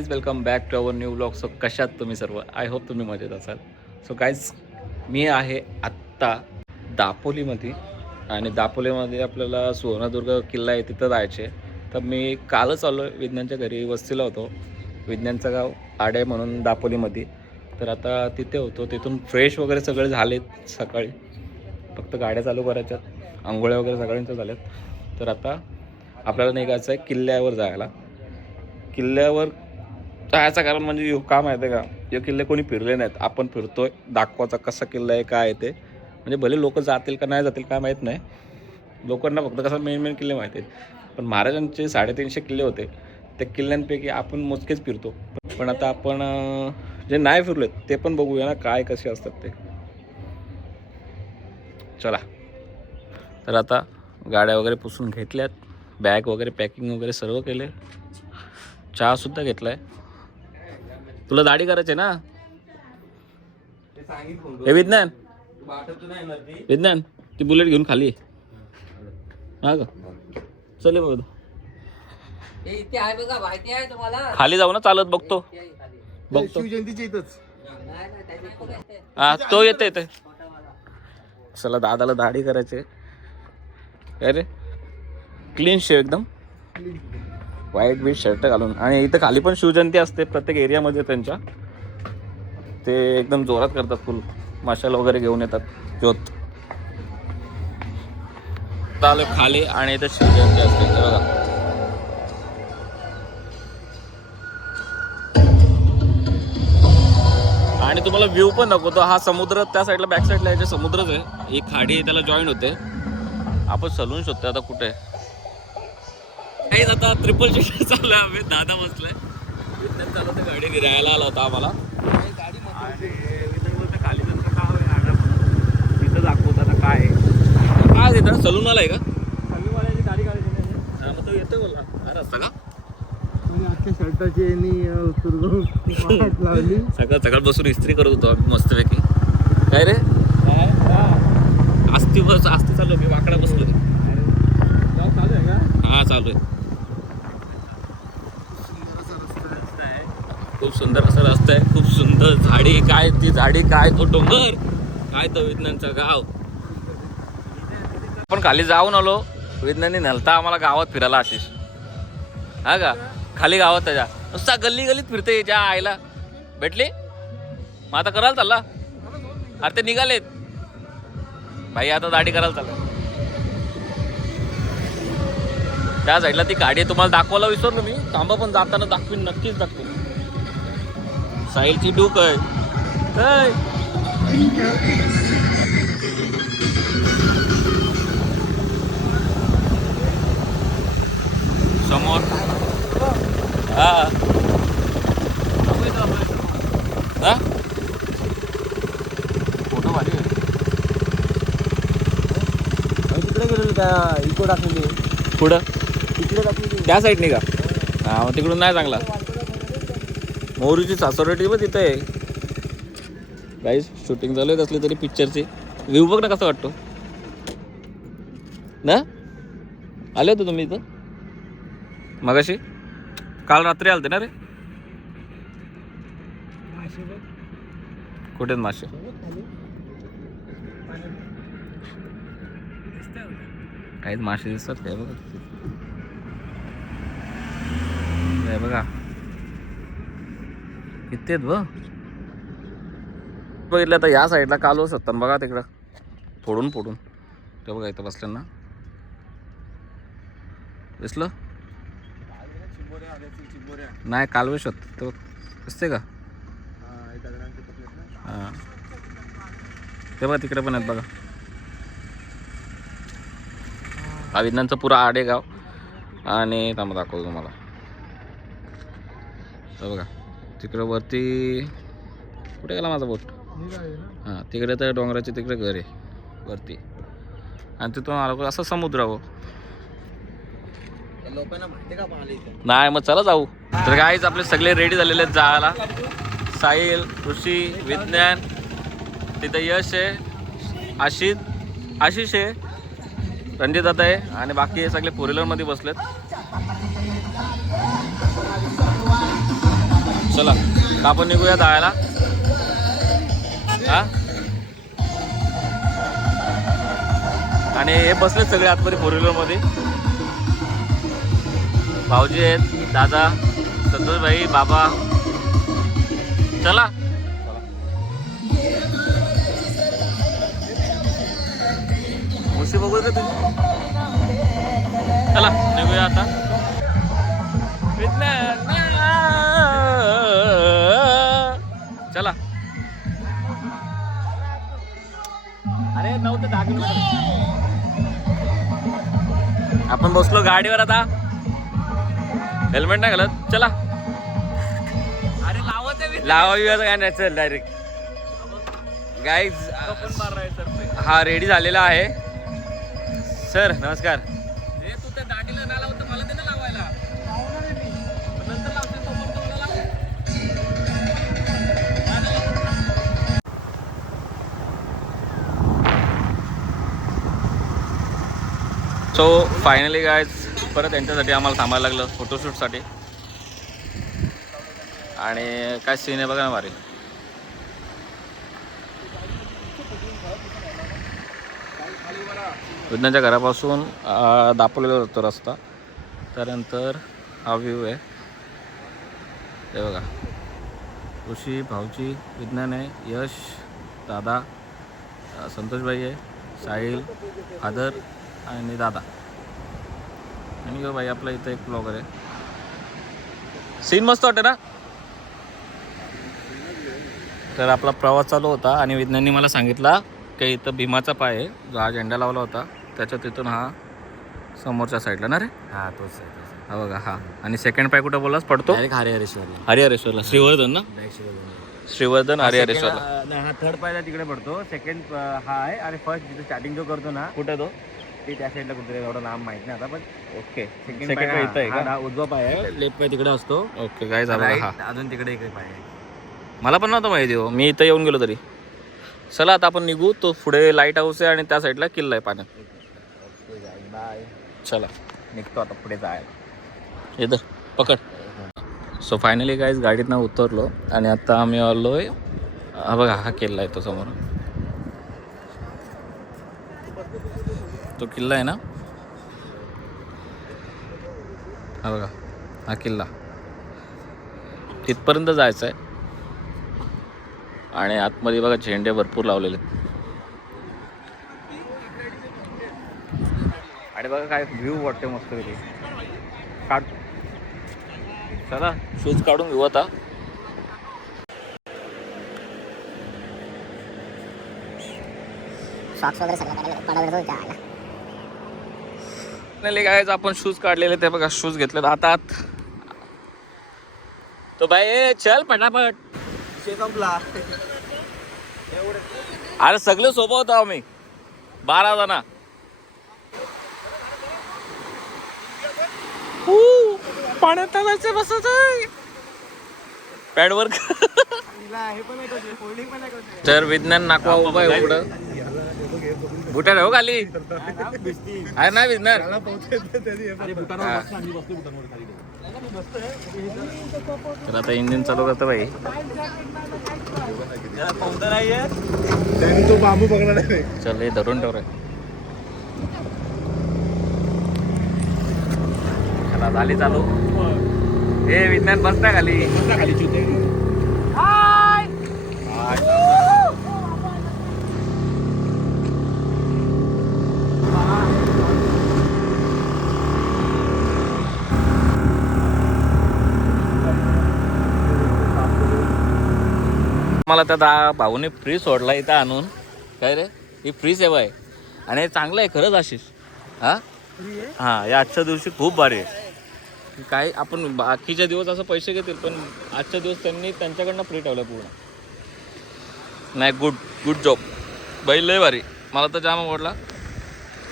Guys welcome back to our new blog. So कशात तुम्ही सर्व? आय होप तुम्ही मजेत असाल. सो गाईज मी आहे आत्ता दापोलीमध्ये आणि दापोलीमध्ये आपल्याला सुवर्णदुर्ग किल्ला आहे तिथं जायचे. तर मी कालच आलो विज्ञानच्या घरी वस्तीला होतो. विज्ञानचं गाव आडे म्हणून दापोलीमध्ये. तर आता तिथे होतो. तिथून फ्रेश वगैरे सगळे झालेत सकाळी. फक्त गाड्या चालू करायच्यात, आंघोळ्या वगैरे सगळ्यांच्या झाल्यात. तर आता आपल्याला निघायचं आहे किल्ल्यावर जायला. किल्ल्यावर जायचं कारण म्हणजे का माहिती आहे का, हे किल्ले कोणी फिरले नाहीत. आपण फिरतोय, दाखवायचा कसा किल्ला आहे काय आहे ते. म्हणजे भले लोक जातील का नाही जातील काय माहीत नाही. लोकांना फक्त कसं मेन किल्ले माहिती आहेत. पण महाराजांचे 350 किल्ले होते. त्या किल्ल्यांपैकी आपण मोजकेच फिरतो. पण आता आपण जे नाही फिरलेत ते पण बघूया ना, काय कसे असतात ते. चला. तर आता गाड्या वगैरे पुसून घेतल्यात, बॅग वगैरे पॅकिंग वगैरे सर्व केले, चहासुद्धा घेतला आहे. तुला दाढी करायची ना? हे विज्ञान विज्ञान ती बुलेट घेऊन खाली हा का? चले बघ खाली जाऊ ना, चालत बघतो शिवजयंतीच्या इथंच. हा तो येते. चला दादाला दाढी करायचे. अरे क्लीन शेव एकदम, व्हाईट बीट शर्ट घालून. आणि इथं खाली पण शिवजयंती असते प्रत्येक एरियामध्ये त्यांच्या. ते एकदम जोरात करतात, फुल मशाल वगैरे घेऊन येतात, ज्योत. आलो खाली आणि इथं शिवजयंती असते बघा. आणि तुम्हाला व्ह्यू पण दाखवतो. हा समुद्र त्या साईडला, बॅक साईडला याचे समुद्रच आहे. ही खाडी त्याला जॉईन होते. आपण सलून शोधतो आता कुठे काही. आता ट्रिपल स्टेशन चालू आहे. आम्ही दादा बसलाय, विद्यान चालू होतं, गाडी गिरायला आला होता आम्हाला. आणि विद्यान बोलतो खाली त्यांचं गाव आहे आडा म्हणून, तिथं दाखवतो आता काय काय तिथं सलून आलाय का? सलूनवाल्याची गाडी काढायची. मग तो येतोय बोलला. काय रस्ता का अख्ख्या शर्टाची लावली. सकाळ बसून इस्त्री करत होतो आम्ही मस्तपैकी. काय रे आस्ती चालू, मी वाकडा बसलो. चालू आहे का? हा चालू आहे. खूप सुंदर असा रस्ता आहे, खूप सुंदर झाडी. काय ती झाडी, काय तो डोंगर, काय तो विज्ञानचं गाव. आपण खाली जाऊन आलो. विज्ञानी नेलता आम्हाला गावात फिरायला आशिष. हा का? खाली गावात त्याच्या नुसता गल्लीत फिरते. ज्या आईला भेटली मग आता करायला चालला. अरे ते निघालेत भाई, आता दाढी करायला चालला. त्या साईडला ती गाडी तुम्हाला दाखवायला विसरलो मी. थांबा, पण जाताना दाखवीन, नक्कीच दाखवीन. साहिलची डूक आहे. समोर हा फोटो भारी आहे. तिकडे गेलेलो त्या इको टाकलेली. पुढं तिकडे टाकलेली त्या साईडने का? हा मग तिकडून नाही चांगला. मोरूची सासोरेटी पण तिथे आहे. गाईस शूटिंग चालू आहे असली तरी पिक्चरची. व्ह्यू बघ ना कसा वाटतो ना. आले होते तुम्ही इथं मगाशी? काल रात्री आलते ना रे? कुठे मासे? काहीच मासे दिसतात काय बघा. काय बघा किती आहेत बघ. बघितलं आता या साईडला कालवू शकतात बघा, तिकडं फोडून ते बघा. इथं बसलं ना, दिसलं नाही? कालवे शोधतात तो दिसते का? हां ते बघा तिकडे पण आहेत बघा. हा विज्ञानचं पुरा आडेगाव. आणि थांबा दाखवतो तुम्हाला. तर बघा तिकडं वरती कुठे गेला माझा बोट? हां तिकडे तर डोंगराचे तिकडे घर आहे वरती. आणि तिथून आलो असं समुद्र हो. लोकांना माहिती का पाहिजे? नाही मग चला जाऊ. तर गाईज आपले सगळे रेडी झालेले आहेत जायला. साहिल, ऋषी, विज्ञान, तिथं यश आहे, आशिष आहे, रणजित दादा आहे आणि बाकी हे सगळे फोर व्हीलरमध्ये बसलेत. चला आपण निघूया जायला. हा आणि हे बसले सगळे आतमध्ये 4 व्हीलरमध्ये. भाऊजी आहेत, दादा, संतोष भाई, बाबा. चला मुशी बघू का तुम्ही. चला निघूया आता. चला अरे 9 ते 10 किलोमीटर. आपण बसलो गाडीवर आता. हेल्मेट नाही घालत. चला अरे लावा काय नाही. चल डायरेक्ट गाईज. हा रेडी झालेला आहे. सर नमस्कार. तू त्या दाढीला ना लावतो मला ते ना लावायला. नंतर लावतो सो फायनली गाईज परत यांच्यासाठी आम्हाला थांबायला लागलं फोटोशूटसाठी. आणि काय सीन आहे बघा ना भारी. विज्ञानच्या घरापासून दापोलीला जातो रस्ता. त्यानंतर हा व्ह्यू आहे हे बघा. ऋषी, भाऊजी, विज्ञान आहे, यश, दादा, संतोषबाई आहे, साहिल, आदर आणि दादा. आणि यो भाई आपला इथं एक ब्लॉगर आहे. सीन मस्त वाटतं ना. तर आपला प्रवास चालू होता आणि विज्ञाननी मला सांगितला की इथं भीमाचा पाय आहे जो हा झेंडा लावला होता त्याच्या तिथून हा समोरच्या साईडला ना रे. हा तोच आहे. हा बघा हा. आणि सेकंड पाय कुठं बोललास पडतो हरिहरेश्वरला. श्रीवर्धन ना. श्रीवर्धन हरिहरेश्वरला. हा थर्ड पायला तिकडे पडतो. सेकंड हा आहे आणि फर्स्ट जिथे स्टार्टिंग जो करतो ना कुठे तो ते त्या साईडला कुठे एवढं नाम माहित नाही आता. पण ओके सेकंड पाय इथं आहे का. उजवा पाय आहे. लेफ्ट पाय तिकडे असतो. ओके काय झालं. हा अजून तिकडे इकडे पाय आहे. मला पण नव्हतं माहिती हो. मी इथं येऊन गेलो तरी. चला आता आपण निघू. तो पुढे लाईट हाऊस आहे आणि त्या साईडला किल्ला आहे पाण्यात. बाय. चला निघतो आता पुढे जायला. इथं पकड. सो फायनली गाईज गाडीतनं उतरलो आणि आता आम्ही आलो आहे. हा बघा हा किल्ला आहे तो समोर. तो किल्ला आहे ना. हा बघा हा किल्ला. तिथपर्यंत जायचं आहे. आणि आतमध्ये बघा झेंडे भरपूर लावलेले. आणि बघा काय व्ह्यू वाटते मस्त तिथे. काढ. चला शूज काढून घेऊ आता. काय आपण शूज काढलेले ते बघा. शूज घेतले हातात. तो भाई चल पटापट. संपला. अरे सगळे सोबत होतो आम्ही 12 जण. पाण्यात बसत पॅडवर. तर विज्ञान नाकवा उभा आहे उघडं. बुटाड हो खाली आहे ना विज्ञान. तर आता इंजिन चालू करतो भाई. तो बांबू पकडा नाही. चल हे धरून ठेव रे. चला झाली चालू. हे विज्ञान बसता खाली. मला त्या भाऊने फ्री सोडला इथं आणून. काय रे ही फ्री सेवा आहे आणि चांगलं आहे खरंच आशिष. हा हां या आजच्या दिवशी खूप भारी आहे. काय आपण बाकीच्या दिवस असं पैसे घेतील पण आजच्या दिवस त्यांनी त्यांच्याकडनं फ्री ठेवलं पूर्ण. नाही गुड जॉब बैल लय भारी. मला तर जाम आवडला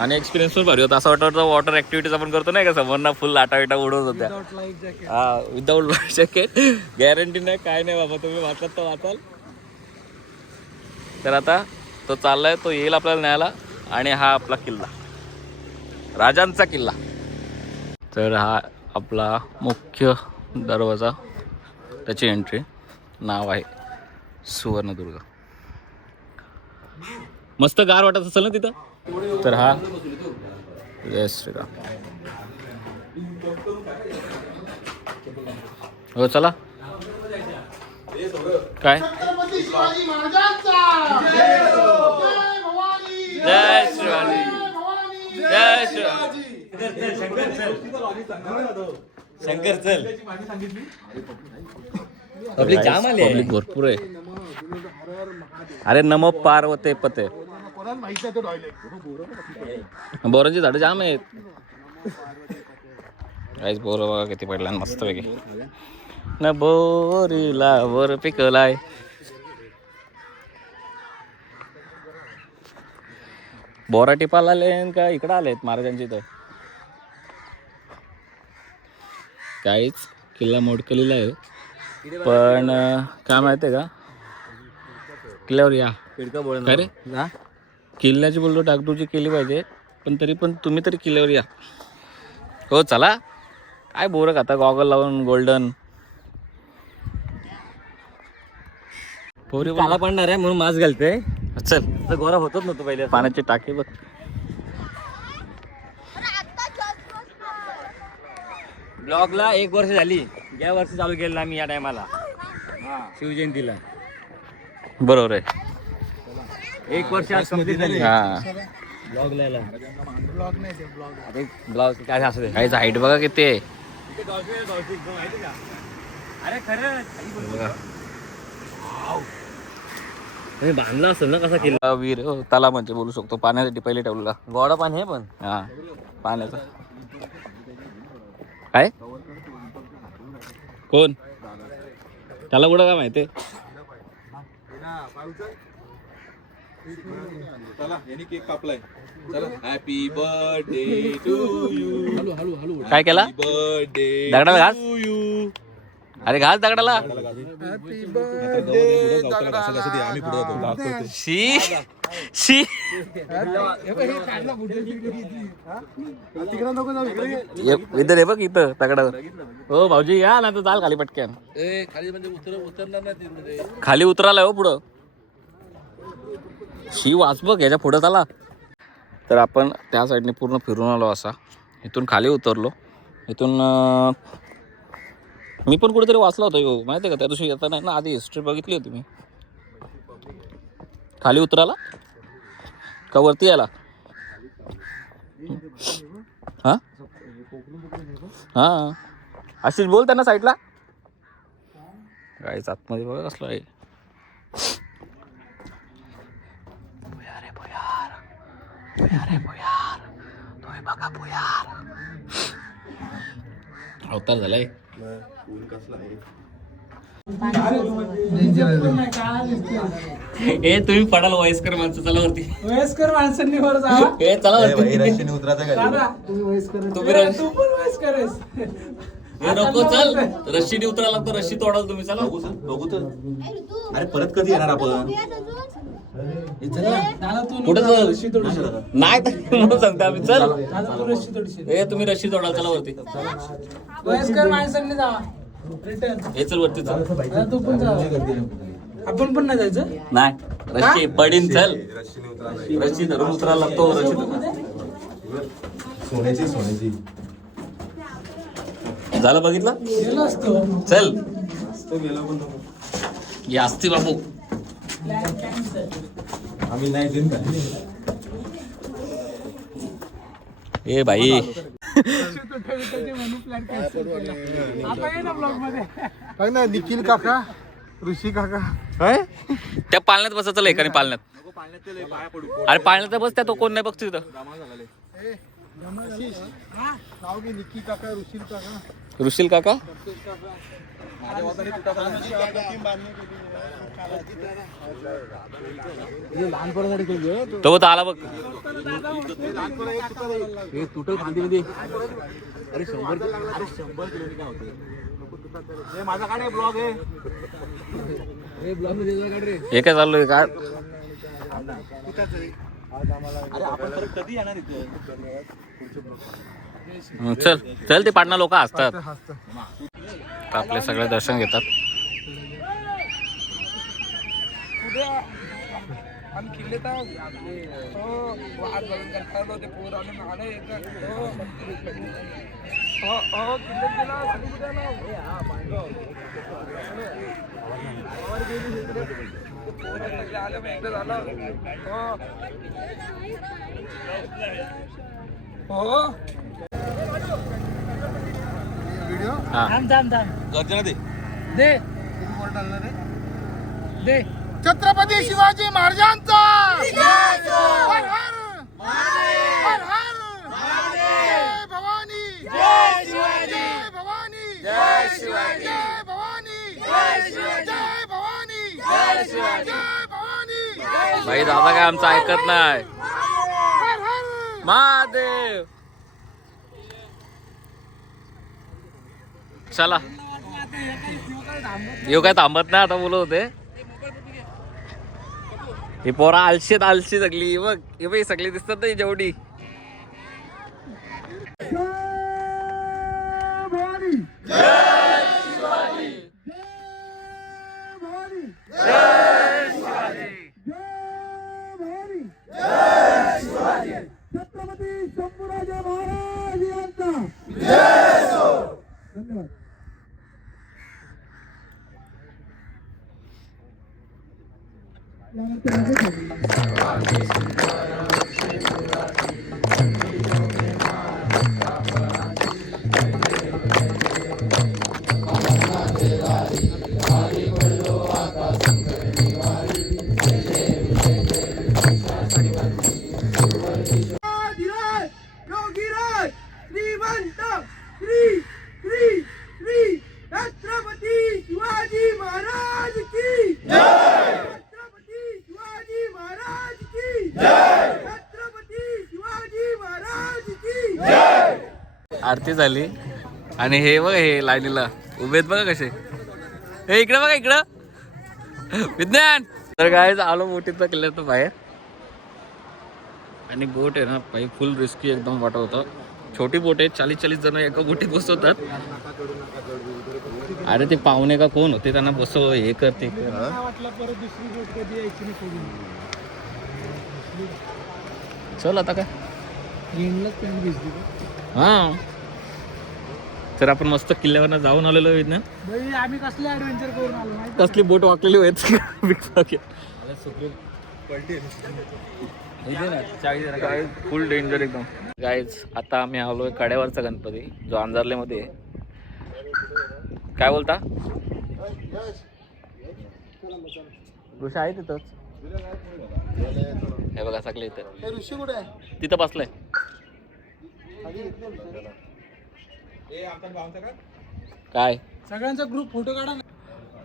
आणि एक्सपिरियन्स पण भारी होता. असं वाटतं वॉटर ॲक्टिव्हिटीज आपण करतो नाही का समोरना फुल लाटा उडवत होत्या. हा विदाऊट लाईफ जॅकेट. गॅरंटी नाही काय नाही बाबा. तुम्ही वाचलात तर वाचाल. तर आता तो चाललाय. तो येईल आपल्याला न्यायला. आणि हा आपला किल्ला राजांचा किल्ला. तर हा आपला मुख्य दरवाजा त्याची एंट्री. नाव आहे सुवर्णदुर्ग. मस्त गार वाटत असेल ना तिथं. तर हा जय श्रीराम. हो चला. काय जय शिवाजी जय शिवाजी. शंकर चल. पब्लिक जाम आली आहे. पब्लिक भरपूर आहे. अरे नमो पार्वते पते. बोरांची झाडं जाम आहेत. काहीच बोर बघा किती पडला मस्त पैकी. न बोरीला वर पिकलाय. बोरा टिपाला आले का इकडं आलेत महाराजांच्या इथं. काहीच किल्ला मोडकलीला आहे. पण काय माहिती आहे का किल्ल्यावर या काय रे किल्ल्याची बोलतो डागडुजी केली पाहिजे. पण तरी पण तुम्ही तरी किल्ल्यावर या. हो चला. काय बोर खाता गॉगल लावून गोल्डन. पोरी काला पडणार आहे म्हणून मास्क घालते. चल तर गोरा होतच नव्हतं पहिले. पाण्याची टाकी बघ. ब्लॉगला 1 वर्ष झाली. या वर्षी चालू केलं आम्ही या टायमाला शिवजयंतीला. बरोबर आहे. 1 वर्ष आज कंप्लीट झाली. हा ब्लॉग लिहायला. ब्लॉग काय असं दे. काहीच हाईट बघा किती आहे. अरे खरं बांधला असेल ना कसा किल्ला. वीर तला म्हणजे बोलू शकतो. पाण्यासाठी पहिले ठेवलेला. गोडा पाणी आहे पण. हा पाण्याचा काय कोण त्याला कुठं काय माहिती. केक कापलाय. Happy birthday to you. काय केला बर्थडे दगडाला घास. अरे घास दगडाला. आम्ही पुढे शी शी. इथं रे बघ इथं दगडावर. हो भाऊजी या ना तर चाल खाली पटक्यान. खाली म्हणजे उतरणार नाही. खाली उतराला हो पुढं. शी वाच बघ याच्या पुढं चाला. तर आपण त्या साईडने पूर्ण फिरून आलो. असा इथून खाली उतरलो. इथून मी पण कुठेतरी वाचला होता हो माहिती आहे का. त्या दिवशी येताना ना आधी हिस्ट्री बघितली होती मी. खाली उतराला का वरती यायला. हा हा अशीच बोल त्यांना साईडला. काहीच आतमध्ये बघा कसलं आहे. अवतार झालाय. ए तुम्ही पडाल वयस्कर माणसं. चला वरती. वयस्कर माणसांनी वर जावा. ए चला वरती. दादा, तुम्ही वयस्कर तुम्ही आहेस. तू पण वयस्कर आहेस. ए नको चल. रस्सीने उतरा लागतो. रस्सी तोडाल तुम्ही. चला बघू तर. अरे परत कधी येणार आपण. दादा तू कुठं नको चल? रस्सी तोडशील. नाही तर म्हणून सांगते आम्ही. चल दादा तू रस्सी तोडशील. ए तुम्ही रस्सी तोडाल. चला वरती. वयस्कर माणसांनी जावा. रिटर्न. हे चल वरती चल. दादा तू पण जावा. आपण पण नाही जायचं. नाही रस्सी पडीन. चल रस्सी धरून उतरायला लागतो. रस्सी सोन्याची झालं बघितलं. गेलो असतो. चल गेलो पण या असती बाबू. आम्ही नाही देईन का. ए भाई आता ये ना ब्लॉग मध्ये. काय ना निखिल काका ऋषी काका त्या पाळण्यात बसा. चला एकाने पाळण्यात. अरे पाळण्यात बस. त्या तो कोण नाही बघतो तिथं. नाव घे निखिल काका ऋषी काका. ऋषील काका. तो बघ आला बघ. तुटल खांदी मध्ये. अरे 100 किलो काय होतं. माझा काढे ब्लॉग आहे. हे काय चालू आहे का. अरे आपण परत कधी येणार इथे. चल चल. ते पाडणा लोक असतात. आपले सगळे दर्शन घेतात. आम्ही किल्ले तर हो वाट बघून करता ते पोर आले आले हो हो किल्ले गेला आलं एकदा झालं हो हो हा थांब थांब थांब गर्जना दे दे दे छत्रपती शिवाजी महाराजांचा हर हर हर हर जय भवानी जय शिवाजी जय भवानी जय शिवाजी जय भवानी जय शिवाजी जय भवानी जय शिवाजी जय भवानी भाई दादा काय आमचं ऐकत नाही. हर हर महादेव चला येऊ काय थांबत नाही आता बोलत होते. ही पोरा आलशी सगळी बघ हे बाई सगळी दिसतात नाही जेवढी. छत्रपती शंभूराजे महाराज यांचा धन्यवाद. योगीराज श्रीमंत श्री श्री श्री छत्रपती शिवाजी महाराज की छत्रपती शिवाजी महाराज की छत्रपती शिवाजी महाराज की आरती झाली आणि हे बघ हे लाईनीला उभेत बघा कसे. हे इकडे बघा इकडं विज्ञान. तर काय आलो बोटीचा किल्ल्यात बाहेर आणि बोट आहे ना पाई फुल रिस्की एकदम वाटत होतं. छोटी बोट आहे 40-40 जण एका बोटीत बसवतात. अरे ते पाहुणे का कोण होते त्यांना बसव हे करते. चल आता काय हा तर आपण मस्त किल्ल्यावर जाऊन आलेलो आहे ना. आम्ही कसले ऍडव्हेंचर करून आलो माहिती कसली बोट वाकलेली होती काय फुल डेंजर एकदम. गाईज आता आम्ही आलोय कड्यावरचा गणपती जो अंजारलेमध्ये आहे. काय बोलता ऋषा आहे तिथंच. हे बघा सगळे इथं ऋषी कुठे आहे? तिथं बसलाय. काय सगळ्यांचा ग्रुप फोटो काढा ना.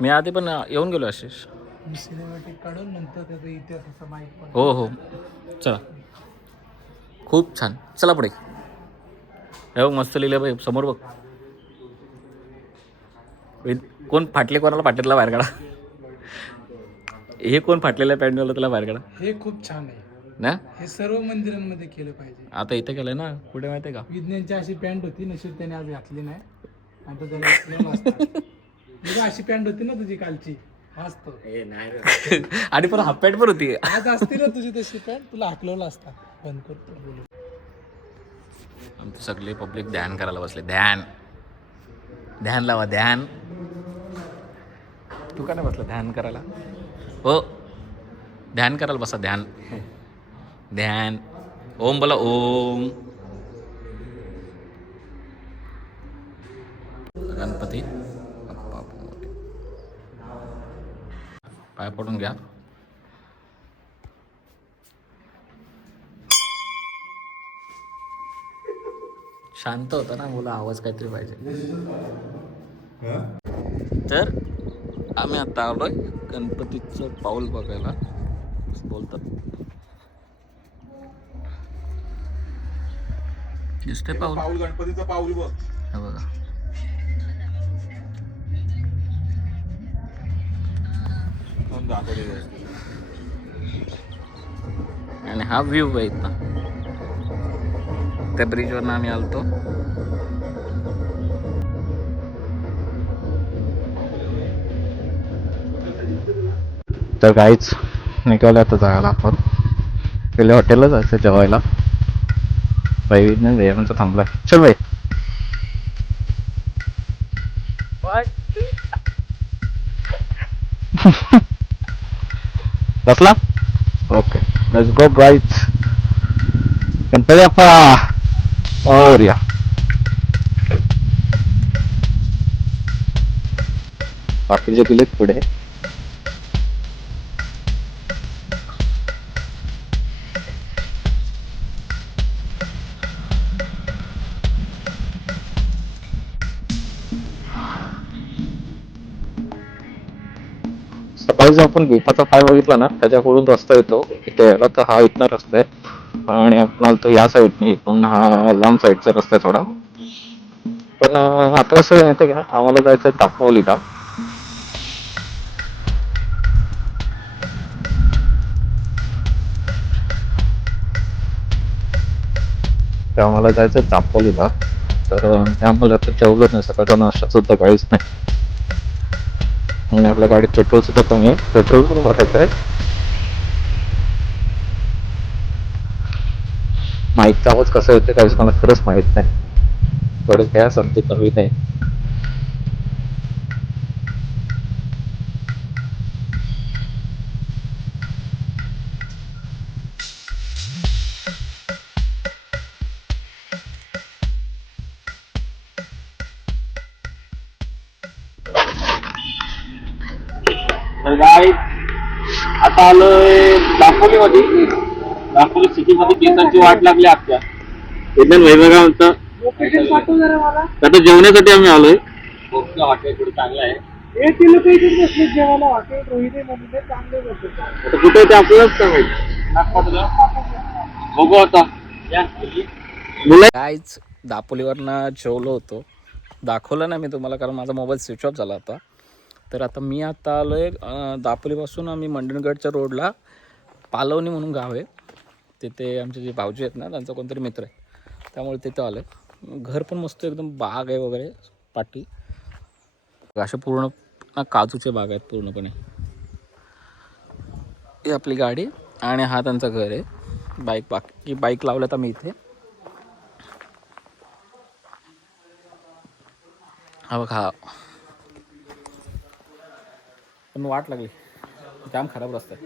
मी आधी पण येऊन गेलो आशिष. सिनेमॅटिक काढून नंतर त्याचा इतिहासाचा माहिती पण हो हो चला खूप छान. चला पुढे हे बघ मस्त लिहिलं बाई समोर बघ. कोण फाटले कोणाला फाटलेला बाहेर काढा. हे कोण फाटलेल्या पॅन्टवाला त्याला बाहेर काढा. हे खूप छान आहे ना. हे सर्व मंदिरांमध्ये केलं पाहिजे. आता इथे केलंय ना कुठे माहिती आहे का. विज्ञानची अशी पॅन्ट होती नशीब त्याने आज घातली नाही आता त्याला घातलेलं असतं. तुझी अशी पॅन्ट होती ना तुझी कालची असतो आणि पण हाफ पॅन्ट पण होती. आज असती ना तुझी तशी पॅन्ट तुला हाकलवलं असता. बंद करतो बोलू. आमचे सगळे पब्लिक ध्यान करायला बसले. ध्यान ध्यान लावा ध्यान. तू का नाही बसला ध्यान करायला. हो ध्यान करायला बसा. ध्यान ध्यान ओम बोला ओम. गणपती पाय पडून घ्या. शांत होता ना मुलं आवाज काहीतरी पाहिजे. तर आम्ही आता आलोय गणपतीचं पाऊल बघायला बोलतात. दिसतंय पाऊल. पाऊल गणपतीचं पाऊल बघ. हे बघा आणि हा व्ह्यू आहे इथला. त्या ब्रिजवरनं आम्ही आलतो. तर काहीच निघाले आता जायला आपण. पहिले हॉटेलला जायचं जेवायला. भाई नाही भैया म्हणतो थांबलाय. चल भाई. बसला. Okay let's go guys. Ganpati Bappa Morya. बाकीचे दिलेत पुढे. सकाळी जो आपण गेटाचा पाय बघितला ना त्याच्याकडून रस्ता येतो इथे यायला, तर हा इथला रस्ता आहे आणि आपण तो या साईडने इथून हा लांब साईडचा रस्ता आहे थोडा. पण आता कसं माहिती का, आम्हाला जायचं आहे दापोलीला. आम्हाला जायचं आहे दापोलीला, तर त्यामुळे आता जेवलं नाही, सकाळचा नाश्ता सुद्धा काहीच नाही आणि आपल्या गाडीत पेट्रोल सुद्धा कमी आहे. पेट्रोल पण भरायचं आहे. माईकचा आवाज कसा येतो काहीच मला खरंच माहित नाही. थोडं गॅस अगदी नवीन आहे. तर गाईज आता आलोय दापोली मध्ये. दापोली सिटी मध्ये केसांची वाट लागली आजच्या. इथलं वैभव म्हणतं आता जेवण्यासाठी आम्ही आलोय. हॉटेल थोडं चांगलं आहे. आता कुठे ते आपल्यालाच सांगायचं. बघू आता. काहीच दापोलीवरनं जेवलो होतो. दाखवलं ना मी तुम्हाला कारण माझा मोबाईल स्विच ऑफ झाला होता. तर आता मी आता आलो आहे दापोलीपासून आम्ही मंडणगडच्या रोडला पालवणी म्हणून गाव आहे. तिथे आमचे जे भाऊजी आहेत ना त्यांचा कोणतरी मित्र आहे, त्यामुळे तिथं आलो आहे. घर पण मस्त एकदम बाग आहे वगैरे पाठी. असे पूर्ण काजूचे बाग आहेत पूर्णपणे. ही आपली गाडी आणि हा त्यांचं घर आहे. बाकी बाईक लावल्यात आम्ही इथे. हा बघ हा. पण वाट लागली, जाम खराब रस्ता आहे.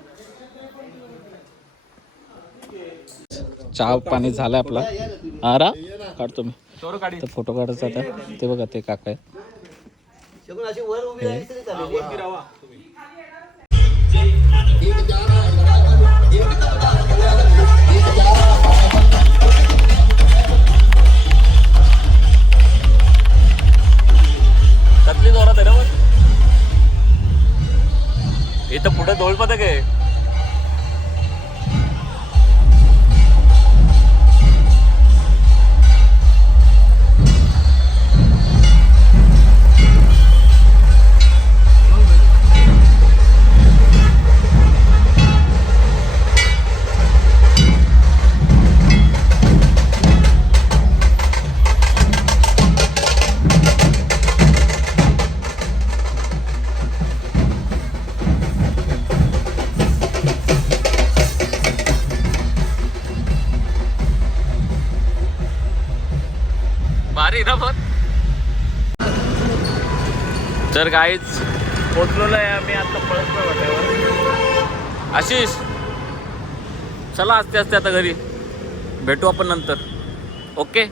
चहा पाणी झालं आपला. आरा काढतो मी तर फोटो काढायचा आता. ते बघा ते काका आहेत. त्यातली जोरात आहे ना मग. इथं पुढे ढोल पथक आहे. भारी ना पण. तर काहीच पोचलेलो आहे आम्ही आता पळसपूर वाट्यावर. आशिष चला आस्ते आस्ते आता घरी भेटू आपण नंतर. Okay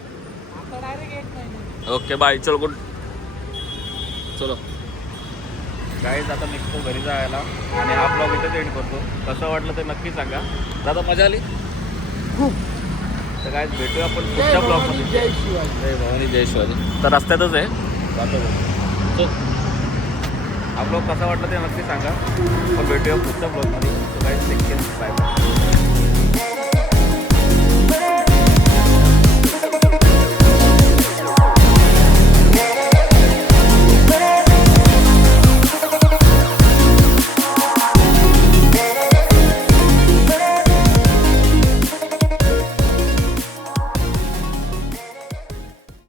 okay bye. चलो गुड. चलो काहीच आता निघतो घरी जायला आणि हा ब्लॉग इथेच एंड करतो. कसं वाटलं ते नक्की सांगा. दादा मजा आली खूप. तर काय भेटूया आपण पुढच्या ब्लॉगमध्ये. जय शिवाजी. जय भवानी जय शिवाजी. तर रस्त्यातच आहे जातो. सो हा ब्लॉग कसा वाटला ते नक्की सांगा. पण भेटूया पुढच्या ब्लॉगमध्ये. तर काय बाय बाय.